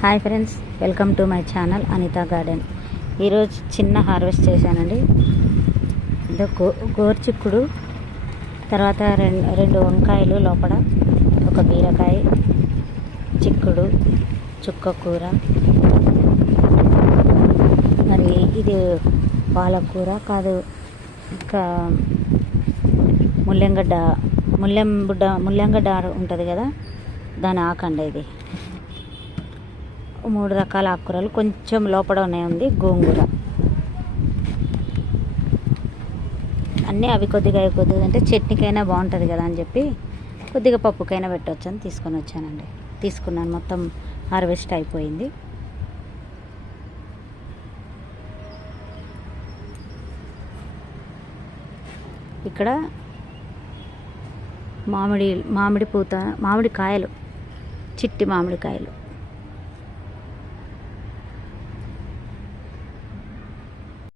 Hi friends, welcome to my channel Anita garden. ఈరోజు చిన్న harvest చేశానండి. ఇదో గోర్చిక్కుడు, తర్వాత రెండు వంకాయలు, లోపల ఒక బీరకాయ, చిక్కుడు, చుక్కకూర, మరి ఇది పాలకూర కాదు, ఇంకా ముల్లంగడ్డ ఉంటుంది కదా, దాని ఆకండి. ఇది 3 రకాల ఆకుకూరలు, కొంచెం లోపలనే ఉంది గోంగూర. అన్నీ అవి కొద్దిగా అంటే చట్నీకైనా బాగుంటుంది కదా అని చెప్పి కొద్దిగా పప్పుకైనా పెట్టవచ్చు అని తీసుకున్నాను. మొత్తం హార్వెస్ట్ అయిపోయింది. ఇక్కడ మామిడి కాయలు, చిట్టి మామిడికాయలు.